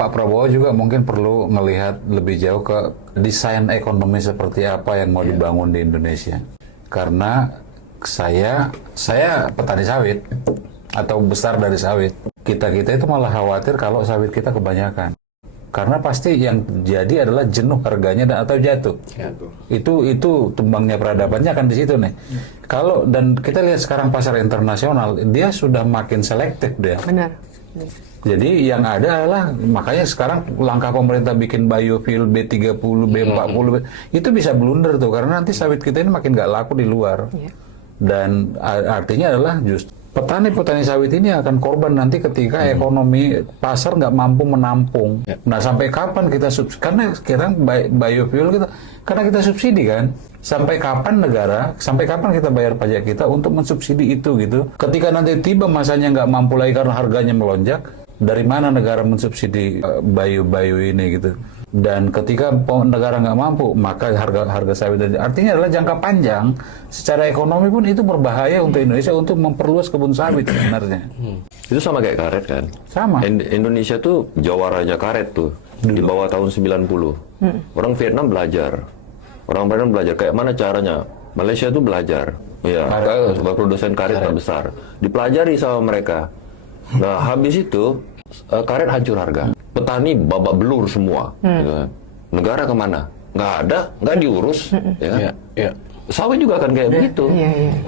Pak Prabowo juga mungkin perlu melihat lebih jauh ke desain ekonomi seperti apa yang mau dibangun di Indonesia. Karena saya petani sawit atau besar dari sawit. Kita itu malah khawatir kalau sawit kita kebanyakan. Karena pasti yang jadi adalah jenuh harganya atau jatuh. Itu tumbangnya peradabannya kan di situ nih. Kalau dan kita lihat sekarang pasar internasional, dia sudah makin selektif dia. Benar. Jadi yang ada adalah makanya sekarang langkah pemerintah bikin biofuel B30, B40 itu bisa blunder tuh karena nanti sawit kita ini makin nggak laku di luar. Dan artinya adalah justru petani sawit ini akan korban nanti ketika ekonomi pasar nggak mampu menampung. Nah sampai kapan kita subsidi? Karena sekarang biofuel kita, karena kita subsidi kan. Sampai kapan kita bayar pajak kita untuk mensubsidi itu gitu? Ketika nanti tiba masanya nggak mampu lagi karena harganya melonjak, dari mana negara mensubsidi bio ini gitu? Dan ketika negara nggak mampu, maka harga sawit artinya adalah jangka panjang secara ekonomi pun itu berbahaya untuk Indonesia untuk memperluas kebun sawit sebenarnya. Itu sama kayak karet kan? Sama. Indonesia tuh jawaranya karet tuh di bawah tahun 90. Orang Vietnam belajar kayak mana caranya. Malaysia tuh belajar. Ya, sebagai produsen karet terbesar. Dipelajari sama mereka. Nah, habis itu karet hancur harga. Petani babak belur semua. Gitu. Negara kemana? Nggak ada, nggak diurus. Sawit juga akan kayak begitu.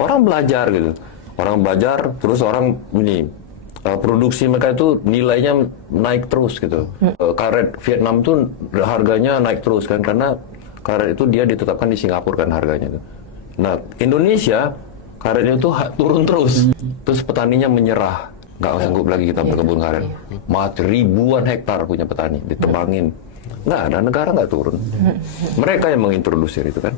Orang belajar gitu. Orang belajar, terus orang ini produksi mereka itu nilainya naik terus gitu. Karet Vietnam tuh harganya naik terus kan karena karet itu dia ditetapkan di Singapura kan harganya tuh. Nah Indonesia karetnya itu turun terus. Terus petaninya menyerah. Nggak sanggup lagi kita berkebun karet. Mati ribuan hektar punya petani ditebangin. Nggak ada, negara nggak turun. Mereka yang mengintroduksi itu kan.